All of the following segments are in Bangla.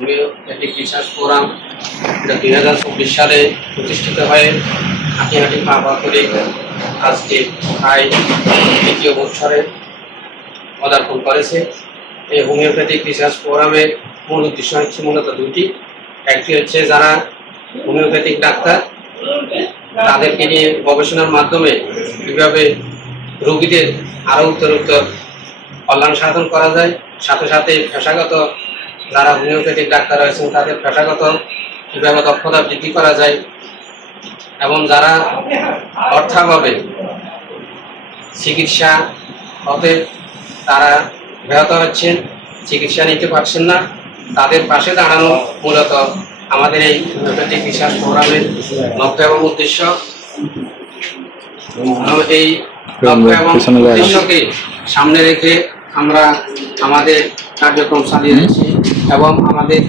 হোমিওপ্যাথিক রিসার্চ ফোরাম এটা 2024 সালে প্রতিষ্ঠিত হয়ে হাঁটি পা পা করে আজকে প্রায় দ্বিতীয় বছরে পদার্পণ করেছে। এই হোমিওপ্যাথিক রিসার্চ ফোরামের মূল উদ্দেশ্য হচ্ছে মূলত দুটি। একটি হচ্ছে যারা হোমিওপ্যাথিক ডাক্তার তাদেরকে নিয়ে গবেষণার মাধ্যমে কীভাবে রোগীদের আরও উত্তরোত্তর কল্যাণ সাধন করা যায়, সাথে সাথে পেশাগত যারা হোমিওপ্যাথিক ডাক্তার রয়েছেন তাদের পেশাগত কীভাবে দক্ষতা বৃদ্ধি করা যায়, এবং যারা অর্থাভাবে চিকিৎসা হতে তারা ব্যাহত হচ্ছেন, চিকিৎসা নিতে পারছেন না, তাদের পাশে দাঁড়ানো মূলত আমাদের এই হোমিওপ্যাথিক রিসার্চ ফোরামের লক্ষ্য এবং উদ্দেশ্য। এই লক্ষ্য এবং উদ্দেশ্যকে সামনে রেখে আমরা আমাদের কার্যক্রম চালিয়ে যাচ্ছি এবং আমাদের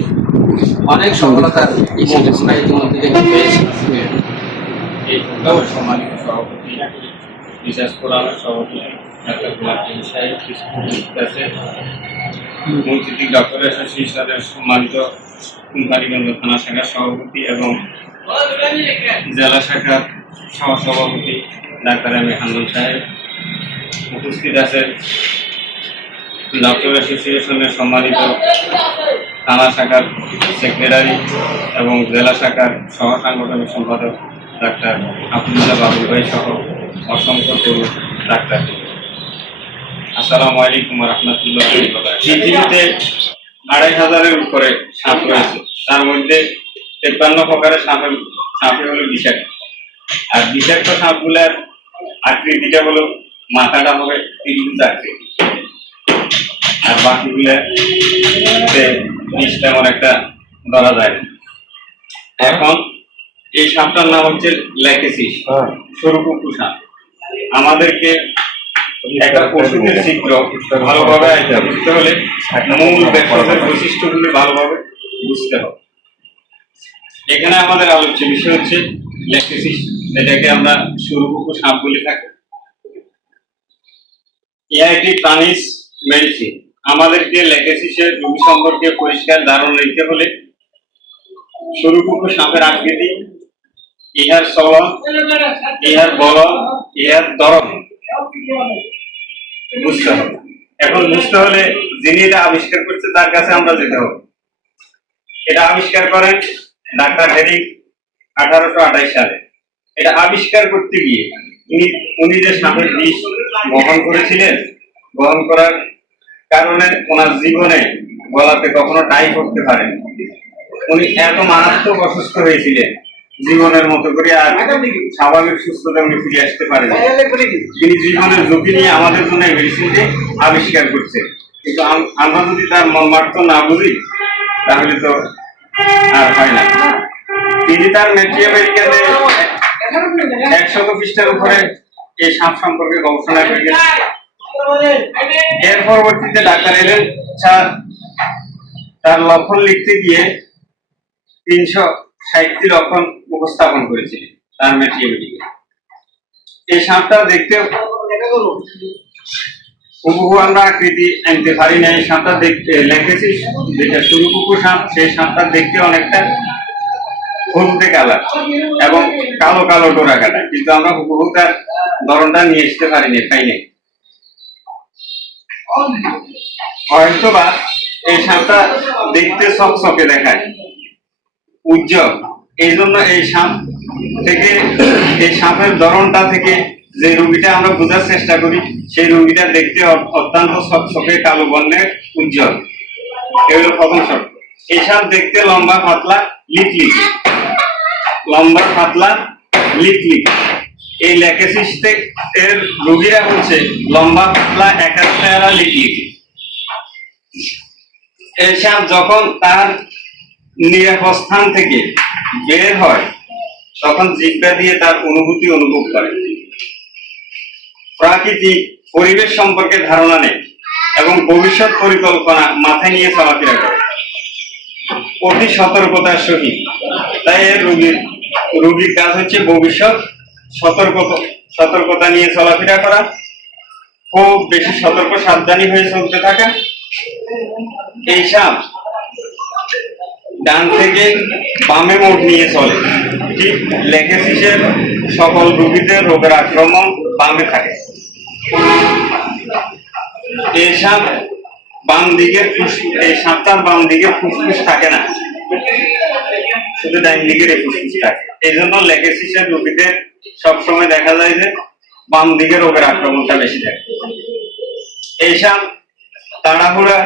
অনেক সফলতার ইতিমধ্যে দেখতে পেয়েছি। সম্মানিত সভাপতি রিসার্চ ফোরামের সভাপতি মৈত্রী ডক্টর অ্যাসোসিয়েশনের সম্মানিত কোম্পানিগঞ্জ থানা শাখার সভাপতি এবং জেলা শাখার সহসভাপতি ডাক্তার এম এ হান্নান সাহেব, উপস্থিত আছেন ডক্টর অ্যাসোসিয়েশনের সম্মানিত থানা শাখার সেক্রেটারি এবং জেলা শাখার সহ সাংগঠনিক সম্পাদক ডাক্তার আব্দুল্লাহ বাবুল ভাই সহ অসংখ্য তরুণ ডাক্তার। আসসালামু আলাইকুম রহমতুল্লাহ। পৃথিবীতে 2500-এর উপরে সাপ রয়েছে, তার মধ্যে 53 প্রকারের সাপে হলো বিষাক্ত। আর বিষাক্ত সাপগুলার আকৃতিটা হলো মাথাটা হবে ত্রিভুজ আকৃতি, আর বাকিগুলা বিষ তেমন একটা ধরা যায় না। এখন এই সাপটার নাম হচ্ছে ল্যাকেসিস, সরুকুকু সাপ। আমাদেরকে একটা পশুদের চিত্র ভালোভাবে বুঝতে হলে মূল ব্যক্তিগত বৈশিষ্ট্যগুলি ভালোভাবে বুঝতে হবে। এখানে আমাদের আলোচ্য বিষয় হচ্ছে ল্যাকেসিস, যেটাকে আমরা সরুকুকু সাপ বলে থাকি। একটি প্রাণীজ মেডিসিন। আমাদেরকে ল্যাকেসিসের রোগী সম্পর্কে পরিষ্কার ধারণা নিতে হলে সরুকুকু সাপের আকৃতি, ইহার চলন, ইহার বলন, ইহার ধরন বুঝতে হবে। এখন বুঝতে হলে যিনি এটা আবিষ্কার করছে তার কাছে আমরা যেতে হবে। এটা আবিষ্কার করেন ডাক্তার হেরিক 1828 সালে। এটা আবিষ্কার করতে গিয়ে উনি যে সাপের বিষ বহন করেছিলেন, বহন করার কারণে ওনার জীবনে গলাতে কখনো টাই করতে পারেন। উনি এত মারাত্মক অসুস্থ হয়েছিলেন, জীবনের মতো করে আর স্বাভাবিক সুস্থতা উনি ফিরে আসতে পারেন। তিনি জীবনের ঝুঁকি নিয়ে আমাদের জন্য এই মেডিসিনটি আবিষ্কার করছেন, কিন্তু আমরা যদি তার মর্মার্থ না বুঝি তাহলে তো আর হয় না। তিনি তার মেট্রিয়ামেরিকাতে 100 পৃষ্ঠার উপরে এই সাপ সম্পর্কে গবেষণা করে গেছেন। এর পরবর্তীতে ডাক্তার এলেন স্যার তার লক্ষণ লিখতে গিয়ে 360টি লক্ষণ উপস্থাপন করেছিলেন তার মেট্রিয়ামেরিকা। এই সাপটা দেখতে হুবহু আমরা আকৃতি আনতে পারি না। এই সাপটা দেখতে ল্যাকেসিস যেটা সরুকুকু সাপ, সেই সাপটা দেখতে অনেকটা হলুদে কালার এবং কালো কালো ডোরা কাটা, কিন্তু আমরা হুবহু তার ধরনটা নিয়ে আসতে পারি না, পাই নাই। হয়তোবা এই সাপটা দেখতে চকচকে দেখায়, উজ্জ্বল, এই জন্য এই সাপ থেকে, এই সাপের ধরনটা থেকে যে রোগীটা আমরা বোঝার চেষ্টা করি, সেই রোগীটা দেখতে অত্যন্ত চকচকে কালো বর্ণের, উজ্জ্বল। এগুলো প্রথম শর্ত। এই সাপ দেখতে লম্বা পাতলা লিকলিক, লম্বা পাতলা লিকলিক। এই ল্যাকেসিস এর রোগীরা হচ্ছে লম্বা পাতলা একাত্তরা লিকলিক। এই সাপ যখন তার নিরাপদ স্থান থেকে বের হয় তখন জিহ্বা দিয়ে তার অনুভূতি অনুভব করে, প্রাকৃতিক পরিবেশ সম্পর্কে ধারণা নেয় এবং ভবিষ্যৎ পরিকল্পনা মাথায় নিয়ে চলাফেরা করে অতি সতর্কতার সহিত। তাই এর রোগীর কাজ হচ্ছে ভবিষ্যৎ সতর্কতা নিয়ে চলাফেরা করা, খুব বেশি সতর্ক সাবধানী হয়ে চলতে থাকা। এই সাপ ডান থেকে বামে মোড় নিয়ে চলে। ঠিক লেকেসিসের সকল রোগীদের রোগের আক্রমণ বামে থাকে। এই সাপ বাম দিকের এই সাপটার বাম দিকের ফুসফুস থাকে না, শুধু ডান দিকের ফুসফুস থাকে। এই জন্য লেকেসিসের রোগীদের সবসময় দেখা যায় যে বাম দিকে রোগের আক্রমণটা বেশি থাকে। এই সাপ তাড়াহুড়া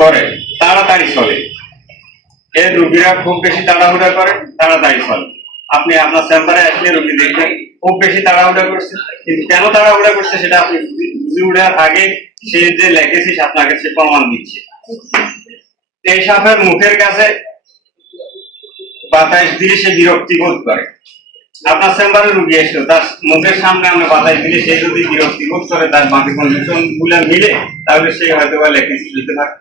করে, তাড়াতাড়ি চলে। এর রোগীরা খুব বেশি তাড়াহুড়া করে, তাড়াতাড়ি চলে। আপনি আপনার চেম্বারে আসলে রোগী দেখবেন খুব বেশি তাড়াহুড়া করছে, কিন্তু কেন তাড়াহুড়া করছে সেটা আপনি বুঝে ওঠার আগে সে যে লেগেছিস আপনাকে সে প্রমাণ দিচ্ছে। এই সাপের মুখের কাছে বাতাস দিলে সে বিরক্তি বোধ করে। আপনার চেম্বারে রুগী এসে তার মুখের সামনে আমরা বাতাস দিলে সে যদি বিরক্তি বোধ করে, তার বাকি কন্ডিশন গুলা মিলে, তাহলে সে হয়তো বা লেগেছিস হইতে পারে।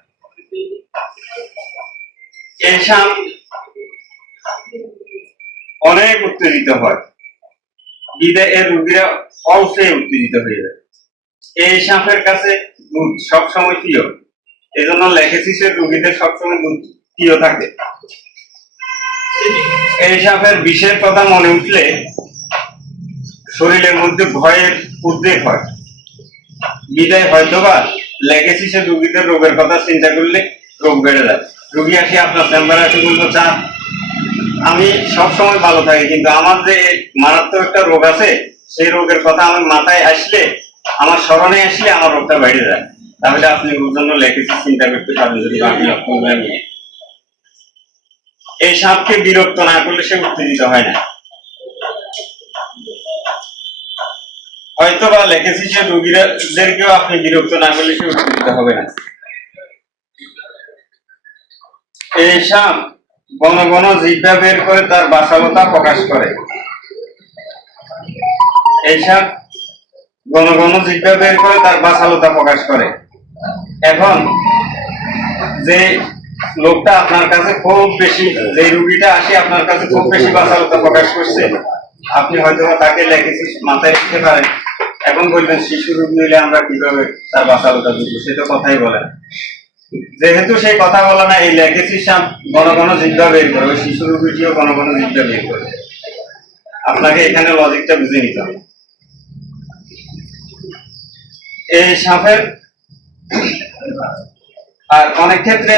এই সাপ অনেক উত্তেজিত হয়, বিদায় এর রোগীরা অবশ্যই উত্তেজিত হয়ে যায়। এই সাপের কাছে দুধ সবসময় প্রিয়, এই জন্য লেকেসিসের রোগীদের সবসময় দুধ প্রিয় থাকে। এই সাপের বিষের কথা মনে উঠলে শরীরের মধ্যে ভয়ের উদ্বেগ হয়, বিদায় হয়তোবা লেকেসিসের রোগীদের রোগের কথা চিন্তা করলে রোগ বেড়ে যায়। রোগী আসি আপনার চেম্বারে আসে বলবো, চা আমি সবসময় ভালো থাকি, কিন্তু আমার যে মারাত্মক একটা রোগ আছে, সেই রোগের কথা আমার মাথায় আসলে, আমার স্মরণে আসলে আমার রোগটা বেড়ে যায়। তাহলে আপনি ওর জন্য লেকেসিস চিন্তা করতে পারেন যদি বাকি লক্ষণগুলো নিয়ে। এই সাপকে বিরক্ত না করলে সে উত্তেজিত হয় না। হয়তো বা লেকেসিসের রোগীদেরকেও আপনি বিরক্ত না করলে সে উত্তেজিত হবে না। এই সাপ ঘন ঘন জিহ্বা বের করে তার বাসালতা প্রকাশ করে। এই সাপ ঘন ঘন জিহ্বা বের করে তার বাসালতা প্রকাশ করে। এখন যে লোকটা আপনার কাছে খুব বেশি, যে রুগীটা আসে আপনার কাছে খুব বেশি বাসালতা প্রকাশ করছে, আপনি হয়তো তাকে লেকেসিস মাথায় দিতে পারেন। এখন বলবেন শিশু রোগী হলে আমরা কিভাবে তার বাসালতা দিব, সে তো কথাই বলে না। যেহেতু সেই কথা বলে না, এই লেকেসিস সাপ ঘন ঘন জিহ্বা বের করে, ওই শিশু রোগীটিও ঘন ঘন জিহ্বা বের করে। আপনাকে এখানে লজিকটা বুঝে নিতে হবে। এই সাপের আর অনেক ক্ষেত্রে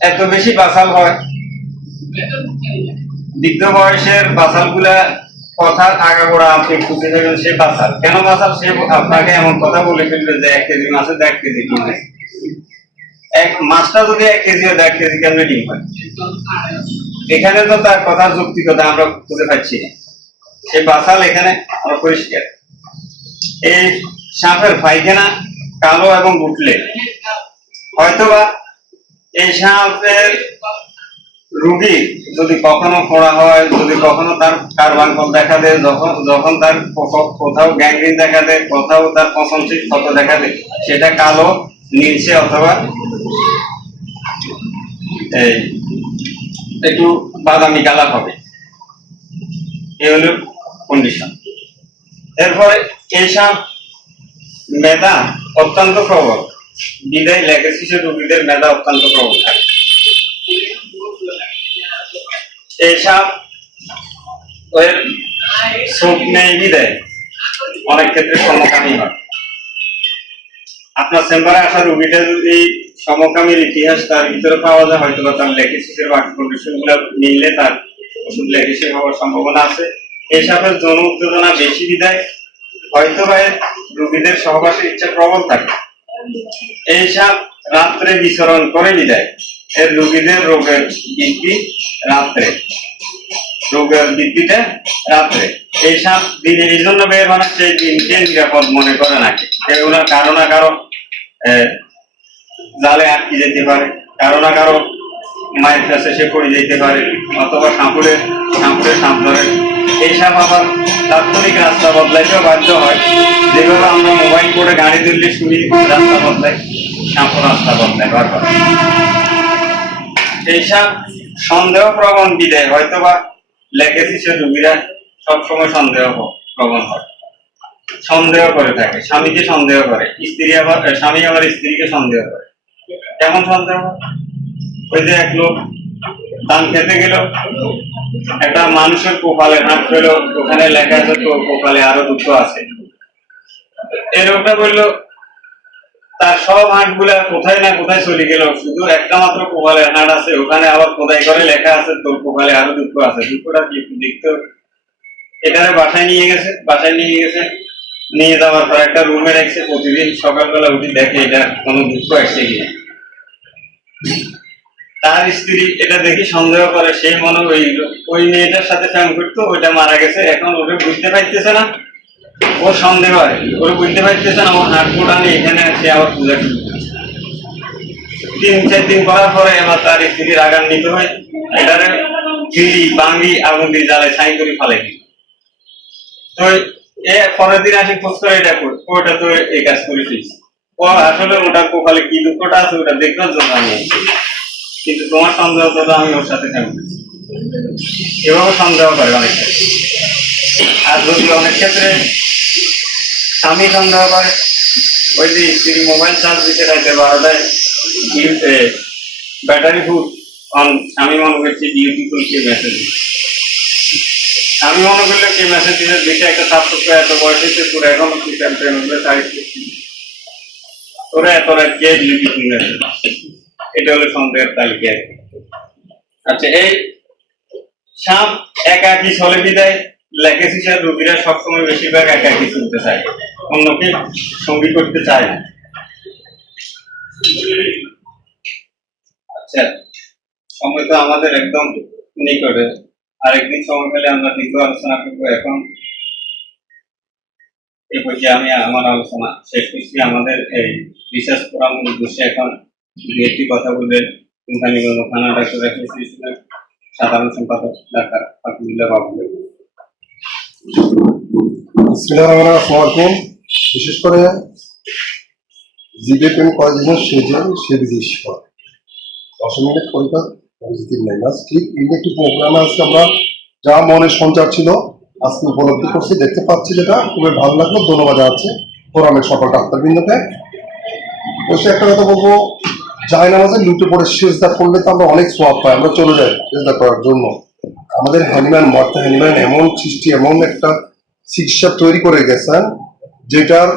এত বেশি বাসাল হয়, বৃদ্ধ বয়সের বাসাল গুলা কথার আগাগোড়া আপনি খুঁজে নেবেন সে বাসাল কেন বাসাল, সে আপনাকে এমন কথা বলে ফেলবে যে 1 কেজি মাছে 1.5 কেজি ডিম হয়। এক মাছটা যদি 1 কেজি ও 1.5 কেজি কেমনে ডিম হয়? এখানে তো তার কথার যৌক্তিকতা আমরা খুঁজে পাচ্ছি না। সে বাসাল এখানে আমরা পরিষ্কার। এই সাপের পায়খানা কালো এবং উঠলে, হয়তোবা এই সাপের রোগী যদি কখনো ফোড়া হয়, যদি কখনো তার কার্বন দেখা দেয়, যখন তার কোথাও গ্যাংগ্রিন দেখা দেয়, কোথাও তার পচনশীল ক্ষত দেখা দেয়, সেটা কালো, নীলচে অথবা এই একটু বাদামি কালার হবে। এই হলো কন্ডিশন। এরপরে এই সাপ মেধা অত্যন্ত প্রবল, বিদায় লেকেসিসের রোগীদের মেধা অত্যন্ত প্রবল থাকে। এই সাপ ওর চোখ নেই বিদায় অনেক ক্ষেত্রে সমকামী হয়। আপনার চেম্বারে আসা রোগীটা যদি সমকামীর ইতিহাস তার ভিতরে পাওয়া যায়, হয়তো বা তার লেকেসিসের বাকি কন্ডিশন গুলো মিললে তার ওষুধ লেকেসিস হওয়ার সম্ভাবনা আছে। এই সাপের যৌন উত্তেজনা বেশি বিদায় হয়তো বা রোগীদের সহবাসের ইচ্ছা প্রবল থাকে। এই সাপ রাত্রে বিচরণ করে বিদায় এর রোগীদের রোগের বৃদ্ধি রাত্রে, রোগের বৃদ্ধিটা রাত্রে। এই সাপ দিনে এই জন্য বের হয় না, সেই দিনকে নিরাপদ মনে করে নাকি এগুলোর কারো না কারো জালে আটকে যেতে পারে, কারো না কারো মায়ের কাছে সে পড়ে যেতে পারে, অথবা সাঁপুরের সাপ ধরে। এই সাপ আবার তাৎক্ষণিক রাস্তা বদলাইতেও বাধ্য হয়। যেভাবে আমরা মোবাইল করে গাড়ি দিল্লি শুনি রাস্তা বদলাই, সাপও রাস্তা বদলায় বারবার। এই সাপ সন্দেহ প্রবণ বিদায় হয়তোবা লেকেসিসের রোগীরা সবসময় সন্দেহ প্রবণ হয়, সন্দেহ করে থাকে, স্বামীকে সন্দেহ করে, স্বামী আবার স্ত্রীকে সন্দেহ করে। কেমন সন্দেহ? ওই যে এক লোক ধান খেতে গেল, একটা মানুষের কপালে হাত পেল, ওখানে লেখা আছে তো কপালে আরো দুঃখ আছে। এই লোকটা বললো তার সব হাট গুলা কোথায় না কোথায় চলে গেল, শুধু একটা মাত্র কপালে হাট আছে, ওখানে আবার কোথায় করে লেখা আছে তোর কপালে আরো দুঃখ আছে। দুঃখটা কি একটু দেখতে হবে। এখানে বাসায় নিয়ে গেছে, নিয়ে যাওয়ার পর একটা রুমে রাখছে, প্রতিদিন সকালবেলা উঠে দেখে এটা কোনো দুঃখ আসছে কিনা। তার স্ত্রী এটা দেখে সন্দেহ করে, সেই মনে ওই মেয়েটার সাথে প্রেম করতো, ওইটা মারা গেছে, এখন ওকে বুঝতে পারতেছে না, ও সন্দেহ হয়, ওরা বুঝতে পারতেছে না, ও হাট মোটা নিয়ে এখানে আসে আবার পূজা শুরু করে। 3-4 দিন করার পরে এবার তার স্ত্রীর রাগান্বিত হয়, এটারে ফিরি বাঙ্গি আগুন দিয়ে জ্বালে ছাই করে ফেলে দিল। তো এ পরের দিন আসে খোঁজ করে, এটা ওটা তো এই কাজ করে ফেলছে। ও আসলে ওটার কপালে কি দুঃখটা আছে ওটা দেখবার জন্য আমি এসেছি। কিন্তু তোমার সন্দেহ তো আমি ওর সাথে কেমন এভাবে সন্দেহ করে অনেক ক্ষেত্রে। আর যদি অনেক ক্ষেত্রে স্বামী সন্দেহ করে, ওই যে স্ত্রী মোবাইল চার্জ দিতে রাখতে 12টায় ব্যাটারি ফুল অন, আমি মনে করছি বিউটিফুল কে মেসেজ দিচ্ছে। আমি মনে করলে কে মেসেজ দিতে দেখে একটা ছাত্র এত বয়স হয়েছে তোর এখনো কি প্রেম তোরা এত রাত কে বিউটিফুল মেসেজ, এটা হলো সন্দেহের তালিকা। আচ্ছা, এই সাপ একাকি চলে বিদায় লেখেছি, সে রোগীরা সবসময় বেশিরভাগ একাকি চলতে চায়, অন্যকে সঙ্গী করতে চায় না। আচ্ছা, সময় তো আমাদের একদম নিকটে, আরেকদিন সময় পেলে আমরা দীর্ঘ আলোচনা করবো। এখন এই পর্যায়ে আমি আমার আলোচনা শেষ করছি। আমাদের এই রিসার্চ ফোরামের উদ্দেশ্যে এখন একটি কথা বলবেন কোম্পানিগঞ্জ থানা ডাক্তার অ্যাসোসিয়েশনের সাধারণ সম্পাদক ডাক্তার আব্দুল্লাহ বাবু। বিশেষ করে জিবিএম করার সে বিদেশ 10 মিনিট পরীক্ষা ঠিক এই একটি প্রোগ্রামে আজকে আমরা যা মনে সঞ্চার ছিল আজকে উপলব্ধি করছি, দেখতে পাচ্ছি, যেটা খুবই ভালো লাগলো। ধন্যবাদ জানাচ্ছি ফোরামের সকল ডাক্তারবৃন্দকে। অবশ্যই একটা কথা বলবো, যায় নামাজে লুটে পড়ে সেজদা করলে তো আমরা অনেক সোয়াব পাই, আমরা চলে যাই সেজদা করার জন্য। আমাদের হ্যানিম্যান মার্থা হ্যানিম্যান এমন সৃষ্টি, এমন একটা চিকিৎসা তৈরি করে গেছেন যেটার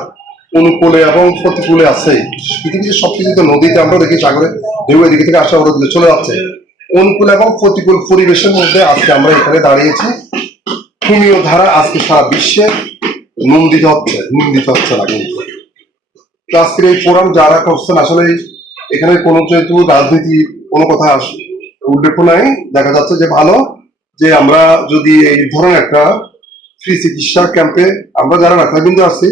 অনুকূলে এবং প্রতিকূলে আছে। পৃথিবীতে সবকিছু তো নদীতে আমরা দেখি, সাগরে ঢেউ এদিকে থেকে আসা ওরা দিকে চলে যাচ্ছে। অনুকূল এবং প্রতিকূল পরিবেশের মধ্যে আজকে আমরা এখানে দাঁড়িয়েছি। হোমিও ধারা আজকে সারা বিশ্বে নিন্দিত হচ্ছে না। কিন্তু আজকের এই ফোরাম যারা করছেন, আসলে এখানে কোনো যেহেতু রাজনীতি কোনো কথা উল্লেখ নাই, দেখা যাচ্ছে যে ভালো যে আমরা যদি এই ধরনের একটা ফ্রি চিকিৎসা ক্যাম্পে আমরা যারা ডাক্তারবৃন্দ আছি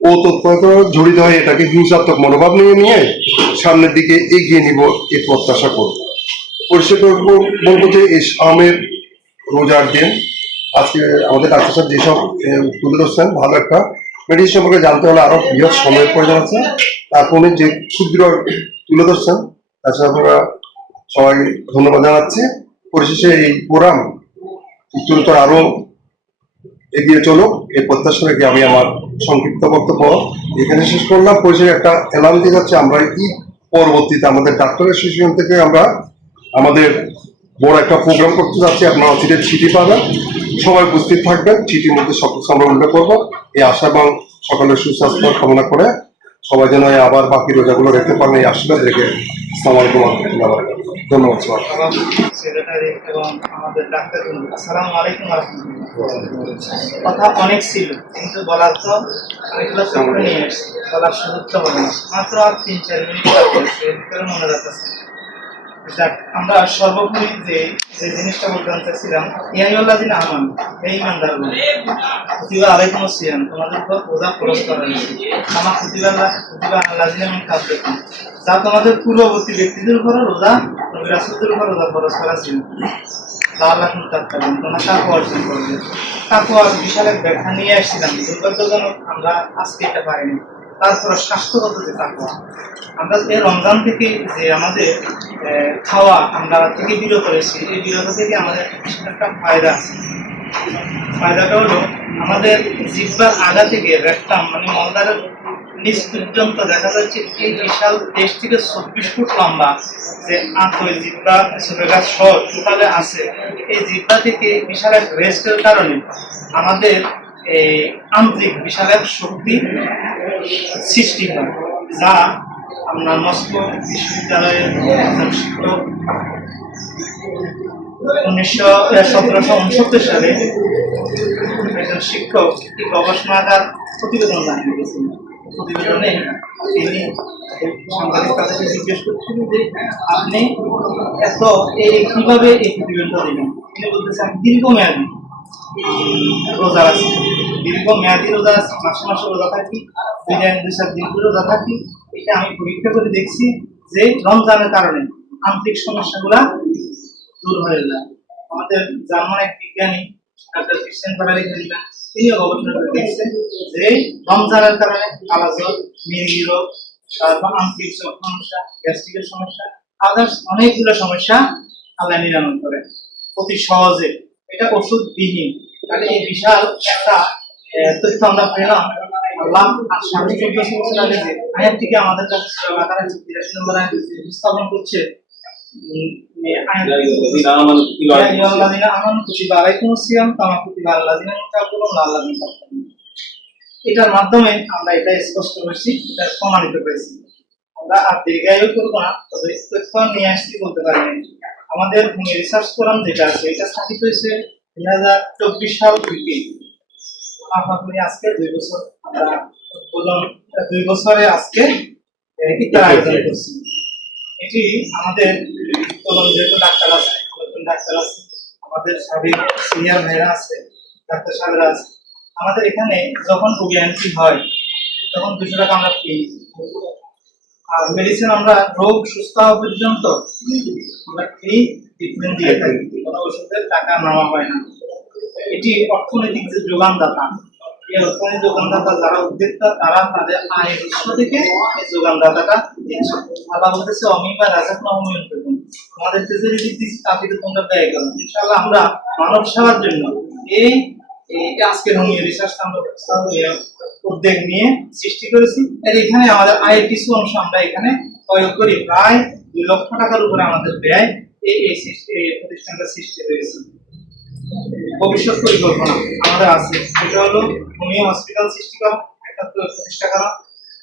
ও তৎপরত জড়িত হয়, এটাকে হিংসাত্মক মনোভাব নিয়ে সামনের দিকে এগিয়ে নিব এই প্রত্যাশা করব। পরিষ্কার বলবো যে এই শামের রোজার দিন আজকে আমাদের ডাক্তার সাহেব যেসব তুলে ধরছেন, ভালো একটা মেডিসিন সম্পর্কে জানতে হলে আরো বৃহৎ সময়ের প্রয়োজন আছে। তারপর উনি যে ক্ষুদ্র তুলে ধরছেন তার সাথে আপনারা সবাই ধন্যবাদ জানাচ্ছি। পরিশেষে এই ফোরাম উত্তরোত্তর আরো এগিয়ে চলুক এই প্রত্যাশা রেখে আমি আমার সংক্ষিপ্ত বক্তব্য এখানে শেষ করলাম। পরিশেষে একটা এলান দিয়ে যাচ্ছে, আমরা ঈদ পরবর্তীতে আমাদের ডাক্তার অ্যাসোসিয়েশন থেকে আমরা আমাদের বড় একটা প্রোগ্রাম করতে যাচ্ছি। আপনারা অচিরের চিঠি পাবেন, সবাই উপস্থিত থাকবেন। চিঠির মধ্যে সব কিছু আমরা উল্লেখ করবো। এই আশা এবং সকলের সুস্বাস্থ্য কামনা করে সবাই যেন আবার বাকি রোজাগুলো রেখে পারেন, এই আশীর্বাদ রেখে ধন্যবাদ। কথা অনেক ছিল কিন্তু বলার তো অনেকগুলো চক্র নিয়ে এসেছি, বলার সুযোগ তো বলে মাত্র আর 3-4 মিনিট ভিতরে মনে রাখতেছি। আমরা সর্বোপরি যে জিনিসটা বলতে চাচ্ছিলাম, ইয়াইউল্লাযিনা আমানু, এই ইমানদারগণ, কুতিবা আলাইকুমুস সিয়াম, তোমাদের উপর রোজা ফরজ করা হয়েছে। কামা কুতিবা আলাল্লাযিনা মিন ক্বাবলিকুম, যা তোমাদের পূর্ববর্তী ব্যক্তিদের উপর রোজা, নবী রাসূলদের উপর রোজা ফরজ করা ছিল। লাআল্লাকুম তাত্তাকুন, তোমরা তাকওয়া অর্জন করবে। তাকওয়ার বিশাল এক ব্যাখ্যা নিয়ে আসছিলাম, দুর্ভাগ্যজনক আমরা আজকে এটা পাইনি। তারপরে স্বাস্থ্যগত যে তাকওয়া, আমরা এই রমজান থেকে যে আমাদের খাওয়া আমরা থেকে বিরত রয়েছি, এই বিরত থেকে আমাদের একটা ফায়দা আছে। ফায়দাটা হলো আমাদের জিহ্বার আগা থেকে রেকটাম মানে মলদ্বারের নিচ পর্যন্ত দেখা যাচ্ছে এই বিশাল দেশ থেকে 24 ফুট লম্বা যে জিহ্বা এসোফেগাস সহ টোটালে আছে, এই জিহ্বা থেকে বিশাল এক রেস্টের কারণে আমাদের এই আন্তরিক বিশাল এক শক্তি সৃষ্টি হয়, যা আপনার মস্কো বিশ্ববিদ্যালয়ের একজন শিক্ষক 1769 সালে একজন শিক্ষক এই গবেষণাগার প্রতিবেদন দাখিল করেছিলেন। প্রতিবেদনে তিনি সাংবাদিক তাদেরকে জিজ্ঞেস করছিলেন যে আপনি এত কিভাবে এই প্রতিবেদনটা দিলেন। তিনি বলতেছেন দীর্ঘমেয়াদী রোজা আছে, দীর্ঘমেয়াদী রোজা আছে, মাসে মাসে রোজা থাকি, 2-4 দিন করে রোজা থাকি। এটা আমি পরীক্ষা করে দেখছি যে রমজানের কারণে আন্তরিক সমস্যাগুলা দূর হয়ে যায়। আমাদের জার্মান এক বিজ্ঞানী ডাক্তার ক্রিশ্চিয়ান ফেডারিক তিনিও গবেষণা করে দেখছেন যে রমজানের কারণে কালাজ্বর, মির্গি রোগ, তারপর আন্তরিক সমস্যা, গ্যাস্ট্রিকের সমস্যা, আদার্স অনেকগুলো সমস্যা আল্লাহ নিরাময় করে অতি সহজে, এটা ওষুধবিহীন। তাহলে এই বিশাল একটা তথ্য আমরা পেলাম। আল্লাহ 23 বছর আগে যে আয়াতটিকে আমাদের কাছে সূরা বাকারার 83 নম্বর আয়াতে উপস্থাপন করছে, এটার মাধ্যমে আমরা এটা স্পষ্ট করেছি, এটা প্রমাণিত করেছি। আমরা আর দীর্ঘায়ু করবো না, তবে তথ্য নিয়ে আসছি বলতে পারি। আমাদের রিসার্চ ফোরাম যেটা আছে এটা স্থাপিত হয়েছে 2024 সাল থেকে। আজকে 2 বছর আমরা 2 বছরে আজকে ইফতার আয়োজন করছি। এটি আমাদের যেহেতু ডাক্তার আছে, নতুন ডাক্তার আছে, আমাদের সাবেক সিনিয়র ভাইরা আছে, ডাক্তার সাহেবরা আছে। আমাদের এখানে যখন রোগী এন্ট্রি হয় তখন 200 টাকা আমরা ফি, আর মেডিসিন আমরা রোগ সুস্থ হওয়া পর্যন্ত আমরা ফ্রি ট্রিটমেন্ট দিয়ে থাকি, কোনো ওষুধের টাকা নেওয়া হয় না। এটি অর্থনৈতিক যে যোগানদাতা, এই অর্থনৈতিক যোগানদাতা যারা উদ্যোক্তা তারা তাদের আয়ের উৎস থেকে এই যোগানদাতাটা দিচ্ছে। আল্লাহ বলতেছে অমিমা রাজাক নহমিন করুন, আমাদের যে দিচ্ছি তাতে তোমরা ব্যয় করো। ইনশাআল্লাহ আমরা মানব সেবার জন্য এই আজকের হোমিও রিসার্চ আমরা উদ্যোগ নিয়ে সৃষ্টি করেছি। আর এখানে আমাদের আয়ের কিছু অংশ আমরা এখানে প্রয়োগ করি, প্রায় 2 লক্ষ টাকার উপরে আমাদের ব্যয় এই প্রতিষ্ঠানটা সৃষ্টি হয়েছে। ভবিষ্যৎ পরিকল্পনা আমাদের আছে, সেটা হলো হোমিও হসপিটাল সৃষ্টি করা, একটা প্রতিষ্ঠা করা,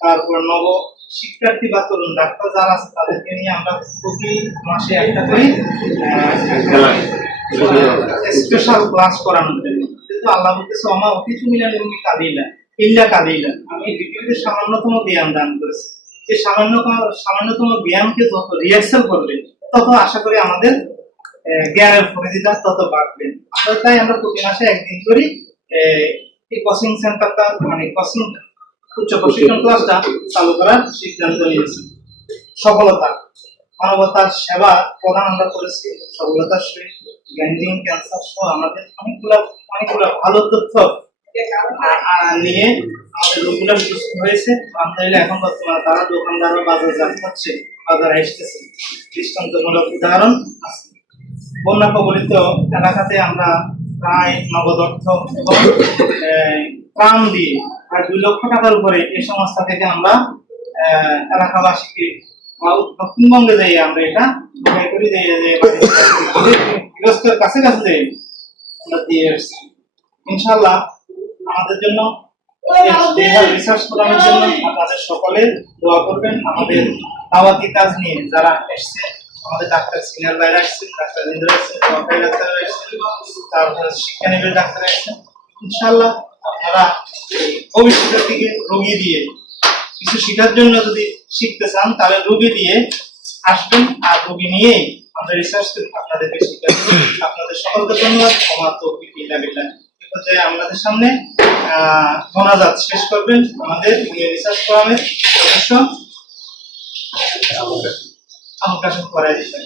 তারপর নব শিক্ষার্থী বা তরুণ ডাক্তার যারা আছে তাদেরকে নিয়ে আমরা প্রতি মাসে একটা করে স্পেশাল ক্লাস করানোর জন্য। কিন্তু আল্লাহ বলতেছে আমা অতিথু মিলান তুমি কাদিলা ইল্লা কাদিলা, আমি পৃথিবীতে সামান্যতম জ্ঞান দান করেছি। এই সামান্যতম জ্ঞানকে যত রিহার্সাল করবে তত আশা করি আমাদের জ্ঞানের পরিধিটা তত বাড়বে। তাই আমরা প্রতি মাসে একদিন করি এই কোচিং সেন্টারটা, মানে কোচিং উচ্চ প্রশিক্ষণ ক্লাসটা চালু করার সিদ্ধান্ত নিয়েছি। সফলতা মানবতার সেবা প্রদান আমরা করেছি সফলতার সহিত। গ্যাংগ্রিন ক্যান্সার সহ আমাদের অনেকগুলো ভালো তথ্য নিয়ে আমাদের রোগীরা সুস্থ হয়েছে। আলহামদুলিল্লাহ এখন বর্তমানে তারা দোকানদার বাজার হচ্ছে, বাজারে আসতেছে। দৃষ্টান্তমূলক উদাহরণ আছে। বন্যা কবলিত এলাকাতে আমরা প্রায় নগদ অর্থ এবং ত্রাণ দিয়ে প্রায় 2 লক্ষ টাকার উপরে এই সংস্থা থেকে আমরা এলাকাবাসীকে দক্ষিণবঙ্গে যাই আমরা এটা করি যে গৃহস্থের কাছে কাছে আমরা দিয়ে এসেছি। ইনশাআল্লাহ আমাদের জন্য রিসার্চ প্রোগ্রামের জন্য আপনাদের সকলে দোয়া করবেন। আমাদের দাওয়াতি কাজ নিয়ে যারা এসছে, আমাদের ডাক্তার সিনিয়র ভাইরা আসছেন, ডাক্তার ইন্দ্র আসছেন, সরকারি ডাক্তার আসছেন, তারপরে শিক্ষানবিশ ডাক্তার আসছেন। ইনশাআল্লাহ আপনারা ভবিষ্যতের দিকে রোগী দিয়ে কিছু শেখার জন্য যদি শিখতে চান তাহলে রোগী দিয়ে আসবেন, আর রোগী নিয়েই আমরা রিসার্চ করে আপনাদেরকে শিখাবো। আপনাদের সকলকে ধন্যবাদ। আমার তৌফিক ইল্লা বিল্লাহ। পর্যায়ে আমাদের সামনে মোনাজাত শেষ করবেন আমাদের রিসার্চ ফোরামের সদস্য আমুল কাশেম করাই দিবেন।